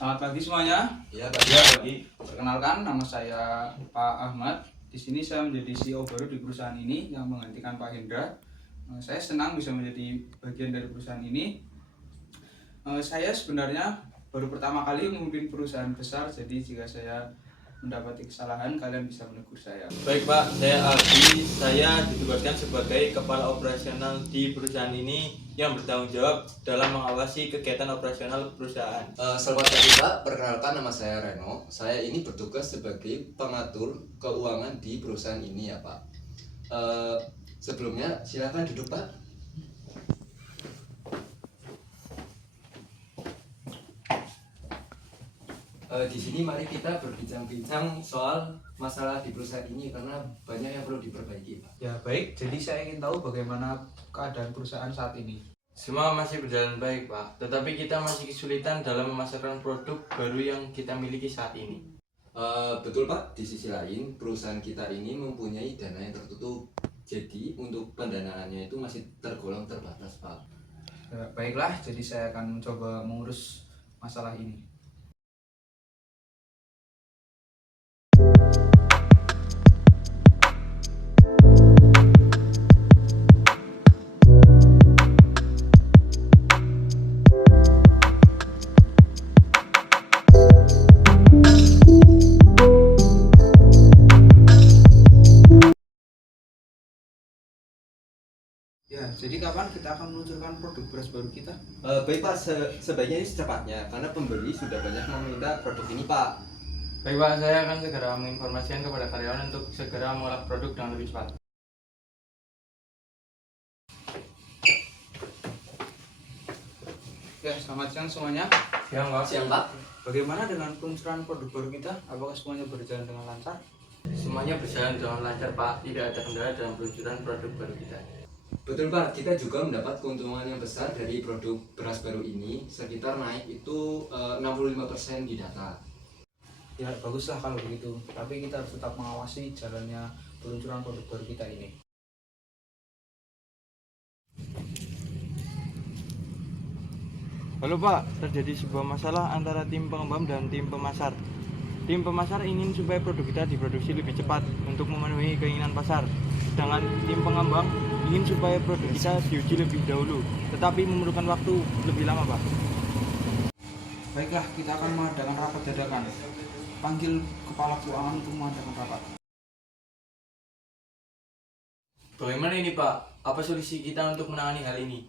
Selamat pagi semuanya. Ya, Pagi. Perkenalkan, nama saya Pak Ahmad. Di sini saya menjadi CEO baru di perusahaan ini yang menggantikan Pak Hendra. Saya senang bisa menjadi bagian dari perusahaan ini. Saya sebenarnya baru pertama kali memimpin perusahaan besar, jadi jika saya mendapati kesalahan, kalian bisa menegur saya. Baik Pak, saya Aldi. Saya ditugaskan sebagai kepala operasional di perusahaan ini yang bertanggung jawab dalam mengawasi kegiatan operasional perusahaan. Selamat pagi Pak, perkenalkan nama saya Reno. Saya ini bertugas sebagai pengatur keuangan di perusahaan ini ya Pak. Sebelumnya silakan duduk Pak. Di sini mari kita berbincang-bincang soal masalah di perusahaan ini karena banyak yang perlu diperbaiki Pak. Ya baik, jadi saya ingin tahu bagaimana keadaan perusahaan saat ini. Semua masih berjalan baik Pak, tetapi kita masih kesulitan dalam memasarkan produk baru yang kita miliki saat ini. Betul Pak, di sisi lain perusahaan kita ini mempunyai dana yang tertutup. Jadi untuk pendanaannya itu masih tergolong terbatas Pak. Ya, baiklah, jadi saya akan mencoba mengurus masalah ini. Ya, jadi kapan kita akan meluncurkan produk beras baru kita? Baik Pak, sebaiknya ini secepatnya karena pembeli sudah banyak meminta produk ini Pak. Baik Pak, saya akan segera menginformasikan kepada karyawan untuk segera mengolah produk dengan lebih cepat. Ya, selamat siang semuanya. Siang Pak. Siang Pak. Bagaimana dengan peluncuran produk baru kita? Apakah semuanya berjalan dengan lancar? Semuanya berjalan dengan lancar Pak, tidak ada kendala dalam peluncuran produk baru kita. Betul Pak, kita juga mendapat keuntungan yang besar dari produk beras baru ini, sekitar naik itu 65% di data. Ya, baguslah kalau begitu. Tapi kita harus tetap mengawasi jalannya peluncuran produk baru kita ini. Halo Pak, terjadi sebuah masalah antara tim pengembang dan tim pemasar. Tim pemasar ingin supaya produk kita diproduksi lebih cepat untuk memenuhi keinginan pasar. Sedangkan tim pengembang ingin supaya produk kita diuji lebih dahulu, tetapi memerlukan waktu lebih lama Pak. Baiklah, kita akan mengadakan rapat dadakan. Panggil kepala keuangan untuk mengadakan rapat. Bagaimana ini Pak? Apa solusi kita untuk menangani hal ini?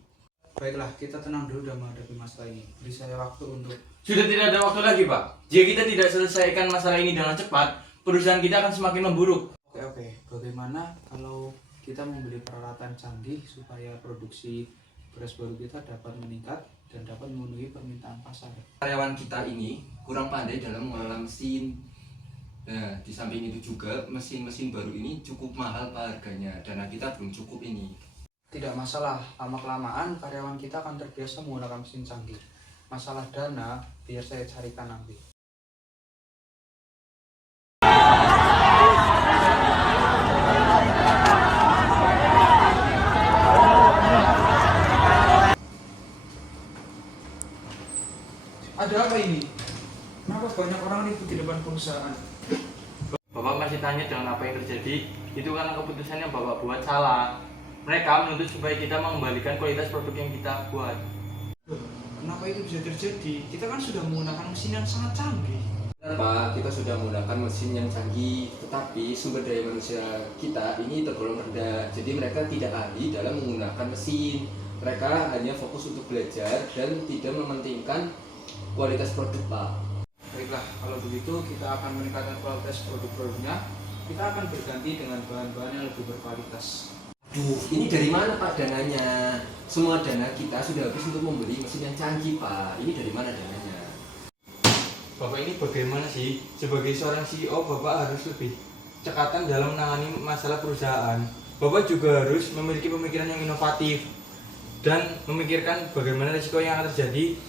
Baiklah, kita tenang dulu dan menghadapi masalah ini. Beri saya waktu untuk... Sudah tidak ada waktu lagi Pak. Jika kita tidak selesaikan masalah ini dengan cepat, perusahaan kita akan semakin memburuk. Oke. Bagaimana kalau kita membeli peralatan canggih supaya produksi beras baru kita dapat meningkat dan dapat memenuhi permintaan pasar? Karyawan kita ini kurang pandai dalam mengelola mesin. Nah, di samping itu juga mesin-mesin baru ini cukup mahal Pak harganya, dana kita belum cukup ini. Tidak masalah, lama-kelamaan karyawan kita akan terbiasa menggunakan mesin canggih. Masalah dana, biar saya carikan nanti. Ada apa ini? Kenapa banyak orang ribut di depan perusahaan? Bapak masih tanya dengan apa yang terjadi? Itu karena keputusan yang Bapak buat salah. Mereka menuntut supaya kita mengembalikan kualitas produk yang kita buat. Loh, kenapa itu bisa terjadi? Kita kan sudah menggunakan mesin yang sangat canggih. Pak, kita sudah menggunakan mesin yang canggih, tetapi sumber daya manusia kita ini tergolong rendah. Jadi mereka tidak ahli dalam menggunakan mesin. Mereka hanya fokus untuk belajar dan tidak mementingkan kualitas produk Pak. Baiklah, kalau begitu kita akan meningkatkan kualitas produk-produknya. Kita akan berganti dengan bahan-bahan yang lebih berkualitas. Ini dari mana Pak dananya? Semua dana kita sudah habis untuk membeli mesin yang canggih Pak. Ini dari mana dananya? Bapak ini bagaimana sih? Sebagai seorang CEO, Bapak harus lebih cekatan dalam menangani masalah perusahaan. Bapak juga harus memiliki pemikiran yang inovatif dan memikirkan bagaimana risiko yang akan terjadi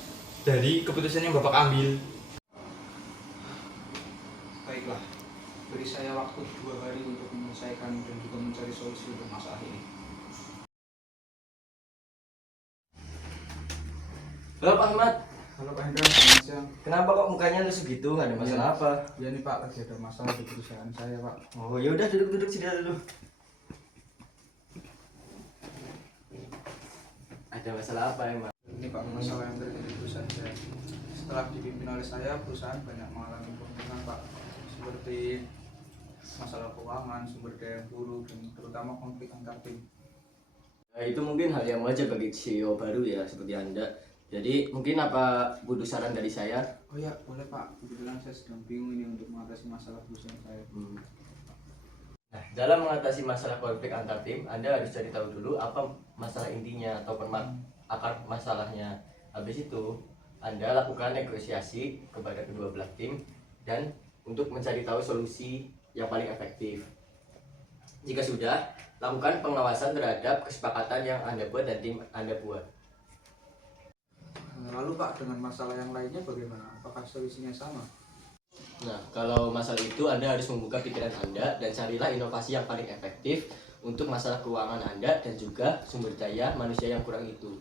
dari keputusan yang Bapak ambil. Baiklah, beri saya waktu 2 hari untuk menyelesaikan dan juga mencari solusi untuk masalah ini. Halo Pak Ahmad, Halo Pak Hendra, selamat siang. Kenapa kok mukanya lusuh gitu? Nggak ada masalah apa? Ya nih Pak, lagi ada masalah di perusahaan saya Pak. Oh ya udah duduk sini dulu. Ada masalah apa emang? Ini Pak, masalah yang terjadi di perusahaan saya. Setelah dipimpin oleh saya, perusahaan banyak mengalami penurunan Pak. Seperti masalah keuangan, sumber daya buruk, dan terutama konflik antar tim. Nah, itu mungkin hal yang wajar bagi CEO baru ya seperti Anda. Jadi mungkin apa butuh saran dari saya? Oh ya, boleh Pak. Kebetulan saya sedang bingung ini untuk mengatasi masalah perusahaan saya. Nah, dalam mengatasi masalah konflik antar tim, Anda harus cari tahu dulu apa masalah intinya atau akar masalahnya. Habis itu, Anda lakukan negosiasi kepada kedua belah tim dan untuk mencari tahu solusi yang paling efektif. Jika sudah, lakukan pengawasan terhadap kesepakatan yang Anda buat dan tim Anda buat. Lalu Pak, dengan masalah yang lainnya bagaimana? Apakah solusinya sama? Nah, kalau masalah itu Anda harus membuka pikiran Anda dan carilah inovasi yang paling efektif untuk masalah keuangan Anda dan juga sumber daya manusia yang kurang itu.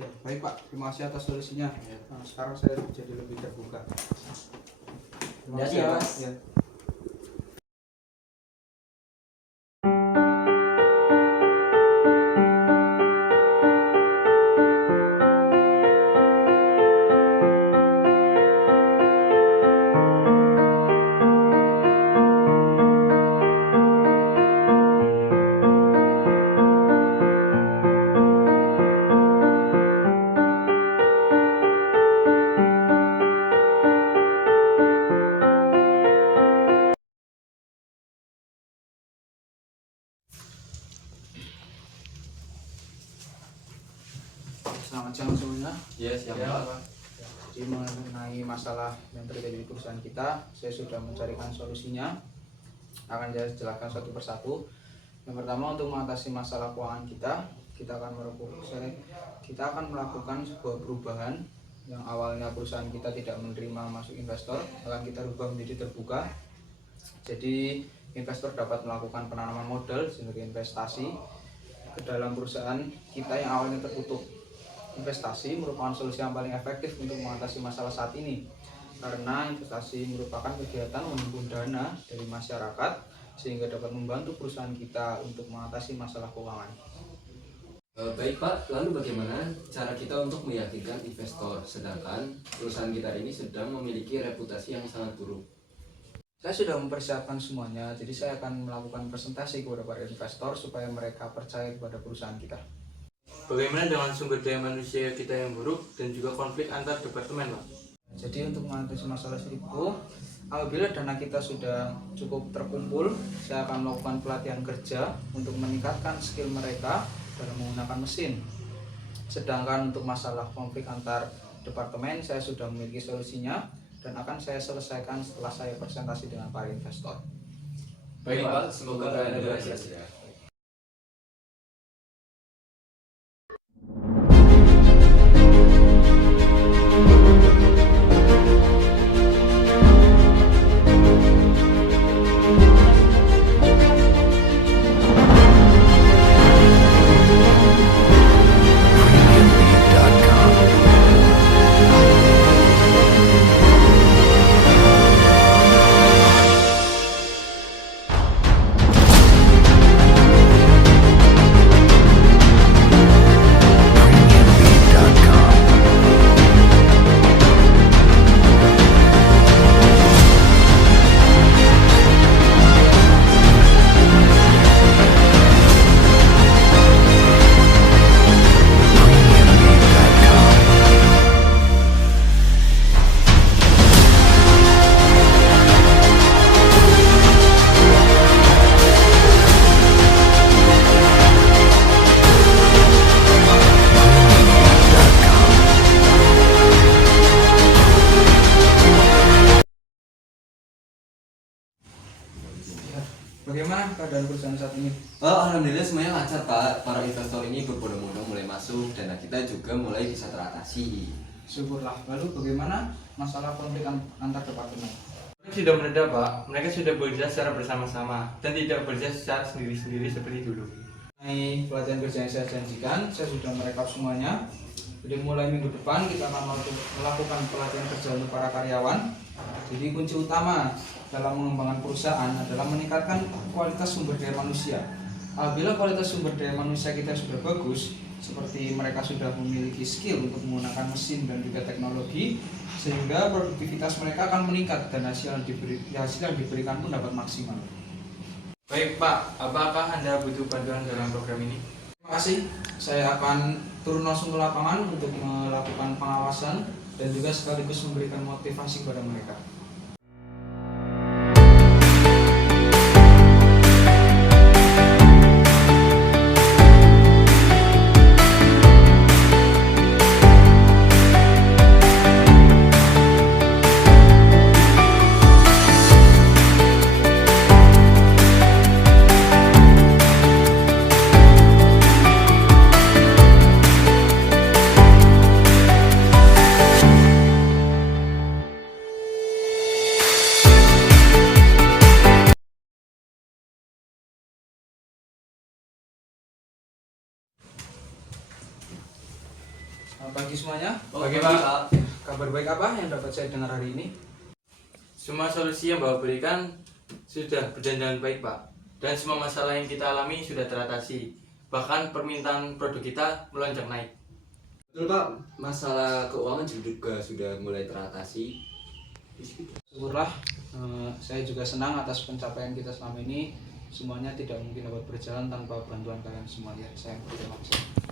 Ya, baik Pak, terima kasih atas solusinya. Nah, sekarang saya jadi lebih terbuka. Terima kasih Ya, ya, Mas. Ya. Selamat siang semuanya. Yes, yang Ya, jadi mengenai masalah yang terjadi di perusahaan kita, saya sudah mencarikan solusinya. Akan saya jelaskan satu persatu. Yang pertama, untuk mengatasi masalah keuangan kita akan melakukan sebuah perubahan yang awalnya perusahaan kita tidak menerima masuk investor, akan kita rubah menjadi terbuka. Jadi investor dapat melakukan penanaman modal sebagai investasi ke dalam perusahaan kita yang awalnya tertutup. Investasi merupakan solusi yang paling efektif untuk mengatasi masalah saat ini, karena investasi merupakan kegiatan menghimpun dana dari masyarakat sehingga dapat membantu perusahaan kita untuk mengatasi masalah keuangan. Baik Pak, lalu bagaimana cara kita untuk meyakinkan investor sedangkan perusahaan kita ini sedang memiliki reputasi yang sangat buruk? Saya sudah mempersiapkan semuanya, jadi saya akan melakukan presentasi kepada para investor supaya mereka percaya kepada perusahaan kita. Bagaimana dengan sumber daya manusia kita yang buruk dan juga konflik antar departemen, Pak? Jadi untuk mengatasi masalah itu, apabila dana kita sudah cukup terkumpul, saya akan melakukan pelatihan kerja untuk meningkatkan skill mereka dalam menggunakan mesin. Sedangkan untuk masalah konflik antar departemen, saya sudah memiliki solusinya dan akan saya selesaikan setelah saya presentasi dengan para investor. Baik Pak, semoga Anda berhasil. Bagaimana keadaan perusahaan saat ini? Alhamdulillah semuanya lancar Pak. Para investor ini berbondong-bondong mulai masuk dan kita juga mulai bisa teratasi. Syukurlah. Lalu bagaimana masalah konflik antar departemen? Mereka sudah mereda, Pak. Mereka sudah bekerja secara bersama-sama dan tidak bekerja secara sendiri-sendiri seperti dulu. Mengenai pelatihan kerja yang saya janjikan, saya sudah merekap semuanya. Jadi mulai minggu depan kita akan melakukan pelatihan kerja untuk para karyawan. Jadi kunci utama dalam mengembangkan perusahaan adalah meningkatkan kualitas sumber daya manusia. Apabila kualitas sumber daya manusia kita sudah bagus, seperti mereka sudah memiliki skill untuk menggunakan mesin dan juga teknologi, sehingga produktivitas mereka akan meningkat dan hasil yang diberikan pun dapat maksimal. Baik Pak, apakah Anda butuh bantuan dalam program ini? Terima kasih. Saya akan turun langsung ke lapangan untuk melakukan pengawasan dan juga sekaligus memberikan motivasi kepada mereka. Bagi semuanya, Bagaimana? kabar baik apa yang dapat saya dengar hari ini? Semua solusi yang Bapak berikan sudah berjalan dengan baik Pak. Dan semua masalah yang kita alami sudah teratasi. Bahkan permintaan produk kita melonjak naik. Betul Pak, masalah keuangan juga sudah mulai teratasi. Syukurlah, saya juga senang atas pencapaian kita selama ini. Semuanya tidak mungkin dapat berjalan tanpa bantuan kalian semua. Ya, saya berterima kasih.